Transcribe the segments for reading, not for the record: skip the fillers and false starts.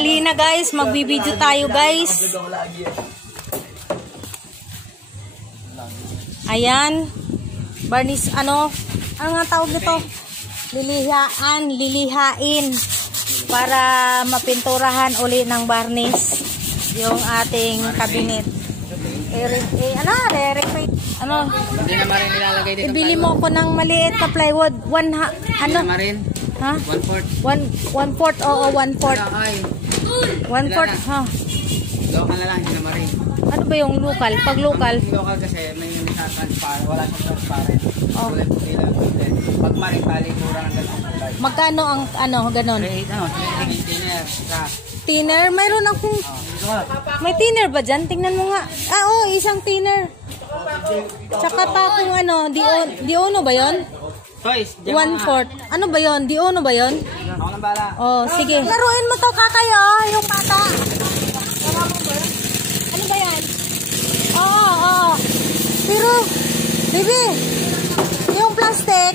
tanghali na guys, magbibideo tayo guys. Ayan. Barnis, ano nga tawag nito? Lilihain. Para mapinturahan uli ng barnis yung ating cabinet. Hindi na marin nilalagay dito. Ibili mo ko ng maliit na plywood. Marin? Ha? 1/4. 1/4, oo, 1/4. 1/4, ha? Local na lang, hindi na marin. Ano ba yung local? Pag local? Local kasi may transparent, wala siyang transparent. Oh. Pag marin, palikuran ang ganun. Magkano ang ganon? Thinner. Thinner? Mayroon akong... May thinner ba dyan? Tingnan mo nga. Oo, isang thinner. Tsaka tapong Diono ba yon? 1/4. Ano ba yon? Diono ba yon? Ako nang bala. Oh, sige. Laruin mo to kakayo, yung bata. Ano ba yan? Oo. Pero, baby, yung plastic,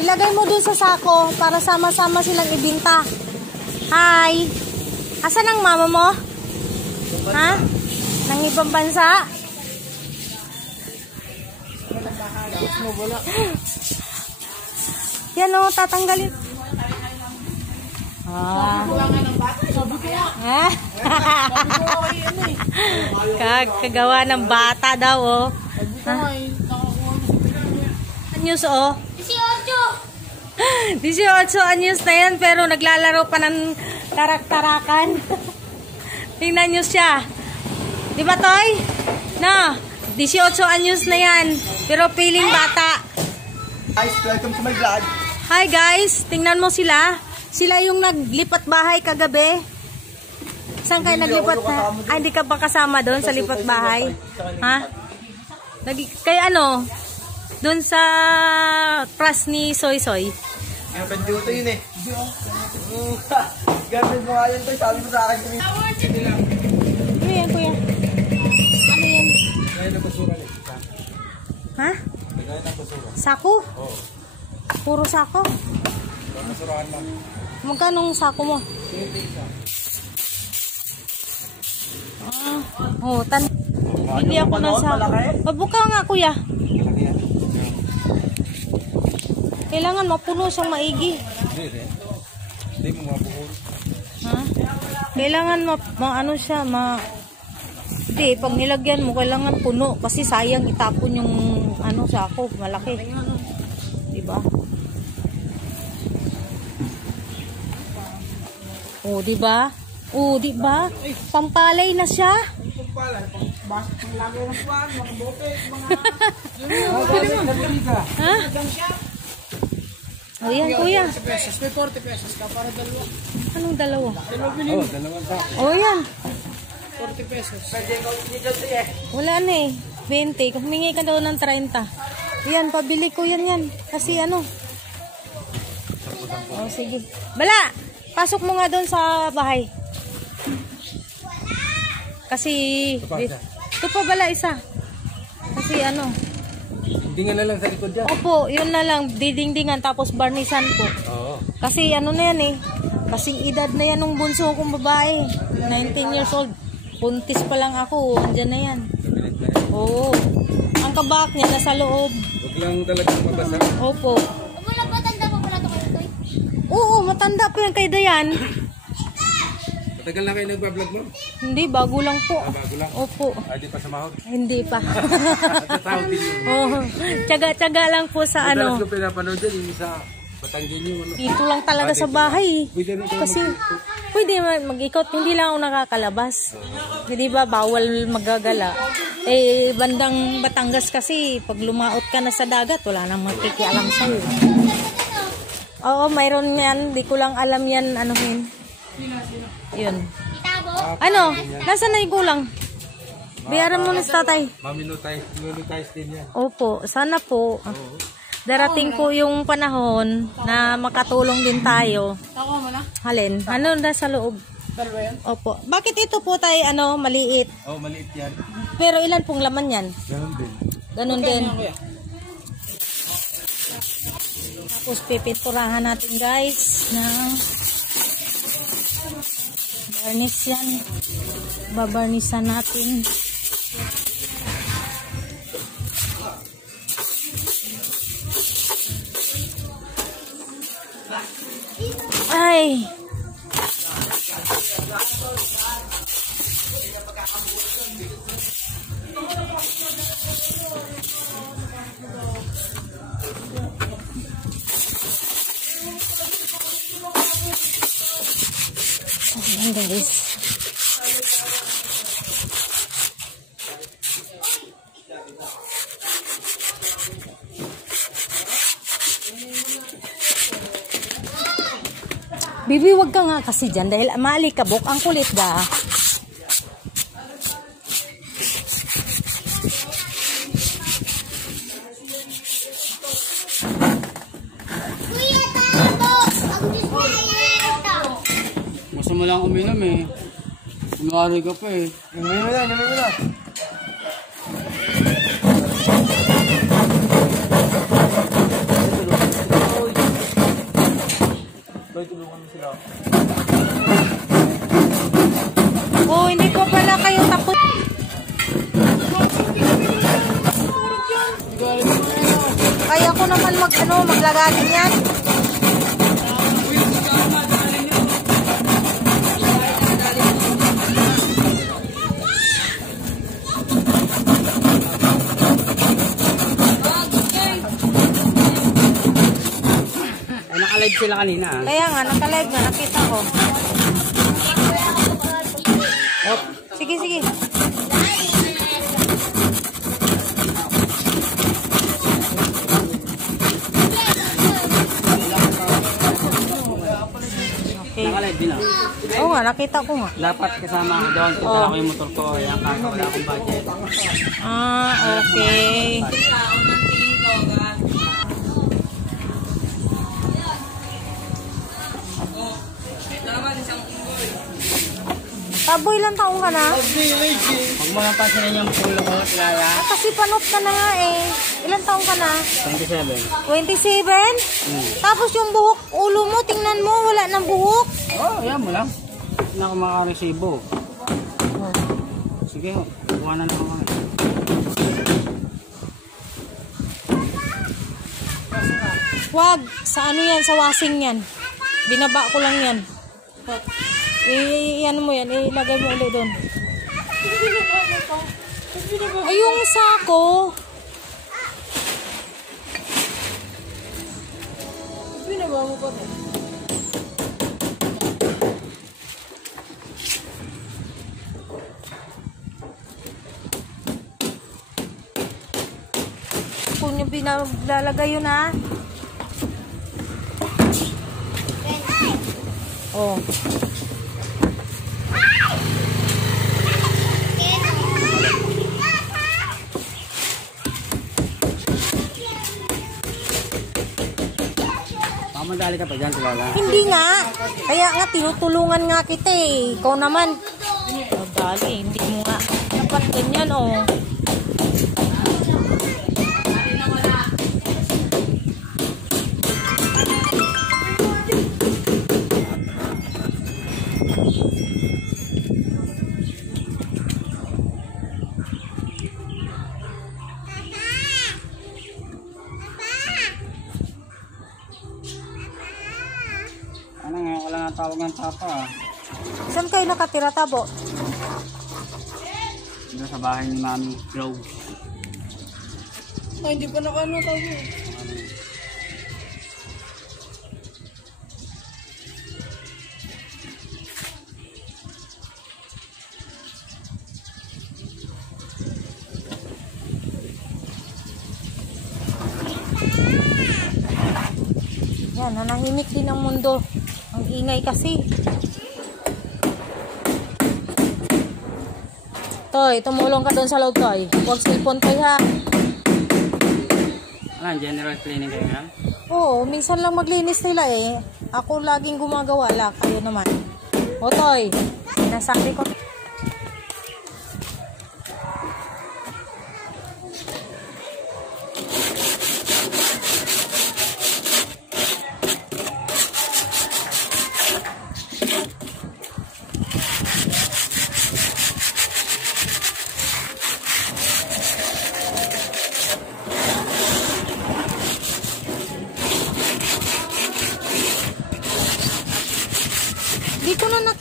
ilagay mo dun sa sako para sama-sama silang ibinta. Hi! Asan ang mama mo? Ha? Nang ibang bansa? Yan o, tatanggalin. Kagawa ng bata daw o. Anyos o? 18 anyos na yan pero naglalaro pa ng tarak-tarakan. Tingnan nyo siya. Di ba, Toy? No, 18 anyos na yan. Pero piling bata. Guys, welcome to my vlog. Hi guys, tingnan mo sila. Sila yung naglipat bahay kagabi. Saan kayo naglipat na? Ay, hindi ka ba kasama doon sa lipat bahay? Ha? Kaya ano? Doon sa crush ni Soy Soy. Yung penduto yun eh. Gamit mo nga yun to. Sabi mo sa akin. Ano yan, kuya? Ano yan? Gaya na basura eh. Ha? Gaya na basura. Sako? Oo. Puro sako? Basurahan lang. Magkano sako mo? Hindi ako na sako. Pabuka nga, kuya. Kailangan mapuno siyang maigi. Hindi mo mabuhol. Ha? Kailangan ano siya, hindi, pag nilagyan mo, kailangan puno. Kasi sayang itapon yung sako, malaki. Diba? Oh, diba? Oh, diba? Pampalay na siya. Pampalay, panglagay ng kuwan, mga bote, Ha? O yan, kuya. May 40 pesos ka para dalawa. Anong dalawa? Oh, dalawang sako. O yan. 40 pesos. Wala na eh. 20. Humingi ka daw ng 30. Yan, pabili ko yan. Kasi ano. O, sige. Bala! Pasok mo nga doon sa bahay. Kasi... Ito pa bala isa. Kasi ano... Dingdingan na lang sa likod dyan. Opo, yun na lang. Didingdingan tapos barnisan po. Oo. Kasi ano na yan eh. Kasing edad na yan nung bunso kong babae. 19 years old. Buntis pa lang ako. Andyan na yan. Oo. Ang kabak niya nasa loob. Huwag lang talagang mabasa. Opo. Matanda pa pala ito kayo, Toy? Oo, matanda pa yan kay Dayan. Matagal na kayo nagbablog mo? Hindi, bago lang po. Bago lang? Opo. Ay, di pa sa mahod? Hindi pa. Natatawag din yun. Oo. Tsaga-tsaga lang po sa Madalas ko pinapanood dyan, yung sa Batanggin yun. Dito lang talaga sa bahay. Kasi pwede mag-ikot. Hindi lang ako nakakalabas. Hindi ba bawal magagala. Eh, bandang Batangas kasi pag lumaot ka na sa dagat, wala nang makikialam sa'yo. Oo, mayroon yan. Di ko lang alam yan. Anuhin. Yun. Ano? Nasaan na yung kulang? Bayaran mo na sa tatay. Maminutize din yan. Opo, sana po. Darating po yung panahon na makatulong din tayo. Halin, ano na sa loob? Opo. Bakit ito po tayo maliit? Oh, maliit yan. Pero ilan pong laman yan? Ganun din. Ganun din. Tapos pipinturahan natin guys ng Barnis yan. Babarnisan natin. Ay! Ayan guys. Bibi, wag ka nga kasi dyan dahil maalikabok. Ang kulit ba? Gusto mo lang uminom eh. Umari ka pa eh. Inumin mo na, inumin mo na. Oh, hindi ko pala kayo takot. Kaya ko naman maglagatin yan. Nakalive sila kanina. Kaya nga, nakalive na, nakita ko. Sige, sige. Okay. Nakalive din ako. Oo nga, nakita ko nga. Dapat kasama ako doon. Kung ko yung motor ko. Ayan, kaka wala akong budget. Ah, okay. Taboy, ilang taong ka na? Huwag mo nang pansinin yung pulo ko, Lala. Kasi panot ka na nga eh. Ilang taong ka na? 27. 27? Tapos yung buhok, ulo mo, tingnan mo, wala nang buhok. Oh, ayan mo lang. Hindi ako makaresibo. Sige, kuha na naman kami. Wag, sa ano yan, sa washing yan. Binaba ko lang yan. Ano mo yan, ilagay mo ulit doon. Ay, yung sako. Binaba mo pa rin. Kung yung binalalagay yun ha. Oh. Madali ka pa dyan, Lala. Hindi nga. Kaya nga, tinutulungan nga kita eh. Ikaw naman. Madali, hindi mo nga. Dapat ganyan oh. Ano ngayon, wala nga tawag ng tapa. Saan kayo nakatira, Tabo? Dito sa bahay ni Mami Rose. Ay, hindi pa nakano tayo. Yan, nanahimik din ang mundo. Ang ingay kasi. Toy, tumulong ka doon sa loob, Toy. Huwag cellphone, Toy, ha? Ano, general cleaning kayo nga? Oo, minsan lang maglinis nila eh. Ako laging gumagawa, kayo naman. O, Toy, sinasabi ko.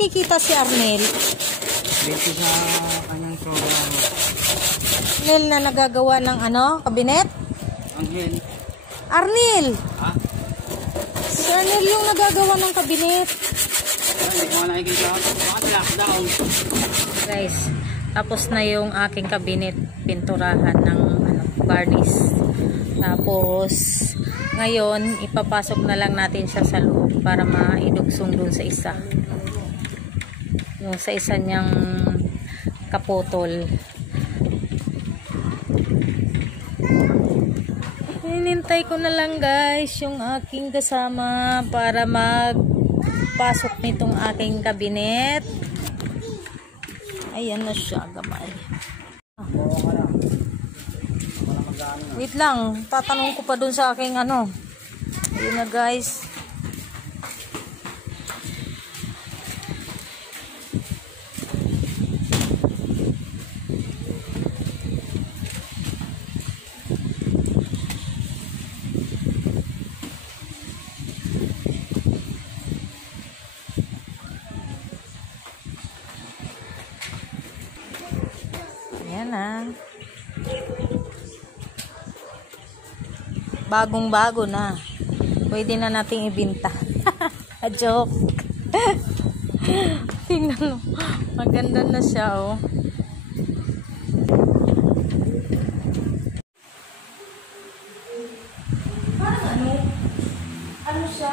nakikita si Arnel? Dito sa kanyang program. Arnel na nagagawa ng ano, kabinet? Angel. Arnel! Ha? Si Arnel yung nagagawa ng kabinet. Ay, hindi ko nakikita. Bakit lockdown? Guys, tapos na yung aking kabinet. Pinturahan ng ano, varnish. Tapos, ngayon, ipapasok na lang natin siya sa loob para maidugsong dun sa isa. Yung sa isa niyang kaputol. Hinintay ko na lang guys yung aking kasama para magpasok nitong aking kabinet. Ayan na siya, gamay. Wait lang, tatanong ko pa dun sa aking ano. Ayun na guys. Ayan na. Bagong-bago na. Pwede na nating ibenta. Joke. Tingnan mo. Maganda na siya, oh. Parang ano? Ano siya?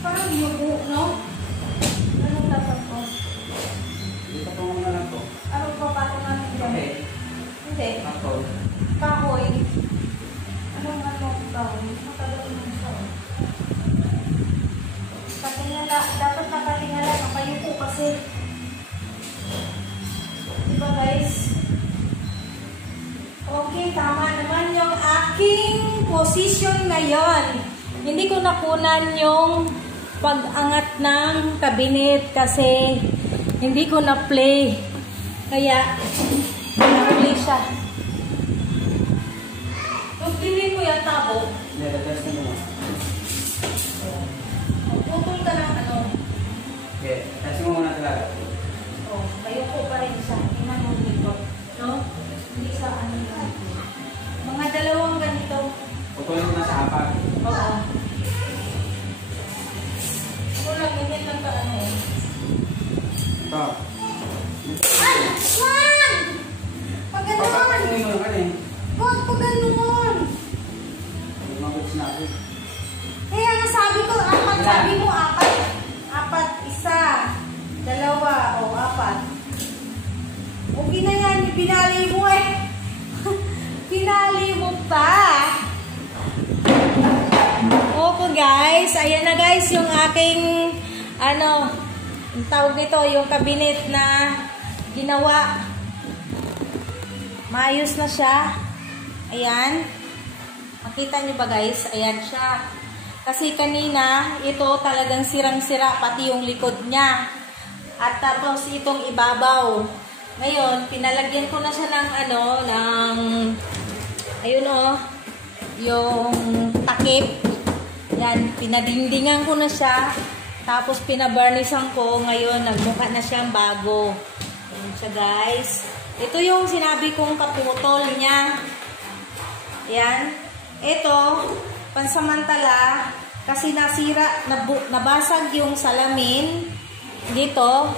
Parang yugo, no? Anong dapat ko? Dito po muna lang po. Ano pa patong natin dyan? Hindi. Ako. Kahoy. Anong kahoy? Matagal mo siya. Patingala. Dapat nakatingala. Nakayuko kasi. Diba guys? Okay, tama naman yung aking position ngayon. Hindi ko nakunan yung pag-angat ng kabinet kasi hindi ko na-play. Kaya, na-play siya. Pagpili ko yung tabo. Yeah, test mo naman. Putol ka ng ano. Okay, test mo muna talaga. Oh, kayo po pa rin siya. Tingnan mo dito. No? Hindi sa ano yun. Mga dalawang ganito. Putulin mo na sa hapag. Oo. Ako lang, ganyan lang ka ano eh. Ito. Ay! Juan! Pag ganon! Pagkakasin mo naman eh. Huwag pag ganon! Lumabot sinabi. Kaya nga sabi ko, apat. Sabi mo, apat. Apat, isa. Dalawa, o apat. Okay na yan, binali mo eh. Binali mo pa. Okay guys, ayan na guys yung aking ano, ang tawag nito, yung cabinet na ginawa. Maayos na siya. Ayan. Makita nyo ba guys? Ayan siya. Kasi kanina, ito talagang sirang-sira, pati yung likod niya. At tapos itong ibabaw. Ngayon, pinalagyan ko na siya ng ano, ng, ayun o, yung takip. Yan, pinadingdingan ko na siya. Tapos pinabarnisan ko. Ngayon, nagmukha na siyang bago. Ayan siya guys. Ito yung sinabi kong kaputol niya. Ayan. Ito, pansamantala, kasi nasira, nabasag yung salamin dito.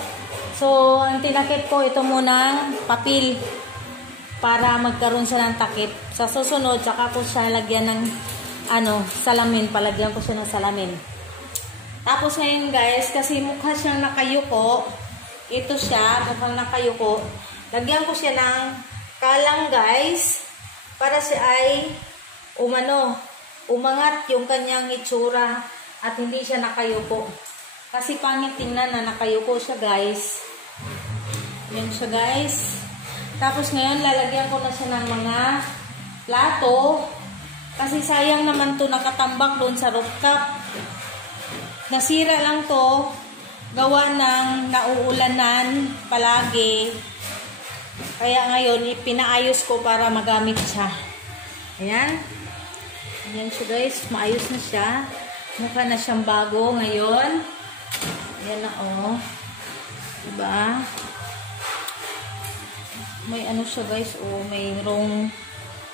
So, ang tinakip ko, ito munang papel para magkaroon siya ng takip. Sa susunod, saka ko siya lagyan ng ano, salamin. Palagyan ko siya ng salamin. Tapos ngayon guys, kasi mukha siyang nakayuko. Ito siya, mukhang nakayuko. Lagyan ko siya ng kalang guys. Para siya ay umangat yung kanyang itsura at hindi siya nakayuko. Kasi pangit tingnan na nakayuko siya guys. Yan siya guys. Tapos ngayon lalagyan ko na siya ng mga plato. Kasi sayang naman to nakatambak doon sa rooftop. Nasira lang to. Gawa ng nauulanan palagi. Kaya ngayon ipinaayos ko para magamit siya. Ayan. Ayan siya guys. Maayos na siya. Mukha na siyang bago ngayon. Ayan na oh. Diba? May ano siya guys, mayroong,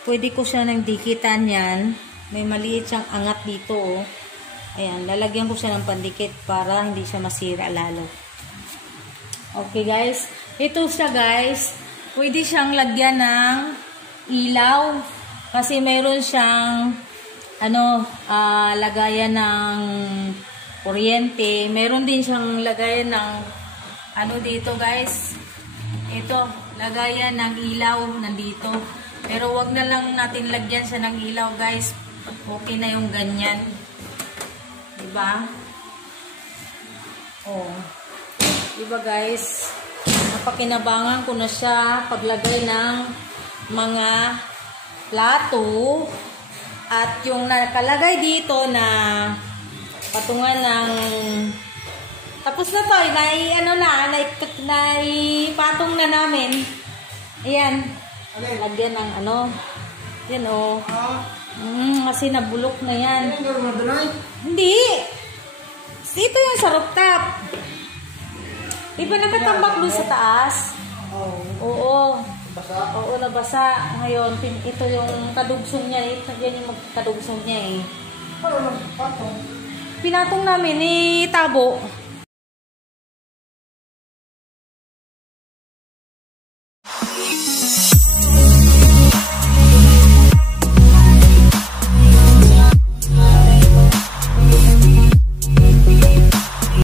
pwede ko siya ng dikitan yan. May maliit siyang angat dito, Ayan, lalagyan ko siya ng pandikit para hindi siya masira lalo. Okay guys, ito siya guys. Pwede siyang lagyan ng ilaw. Kasi mayroon siyang, lagayan ng kuryente. Mayroon din siyang lagayan ng, dito guys. Ito, lagayan ng ilaw nandito. Pero wag na lang natin lagyan siya ng ilaw guys. Okay na yung ganyan. Diba? Diba guys? Napakinabangan ko na siya paglagay ng mga plato. At yung nakalagay dito na patungan ng tapos na to, naipatong na namin. Ayan. Lagyan ng yan kasi nabulok na yan. Hindi. Ito yung sa rooftop. Diba nakatambak doon sa taas? Oo. Oo, nabasa. Ngayon, ito yung kadugsong niya. Yan yung kadugsong niya Pinatong namin, tabo.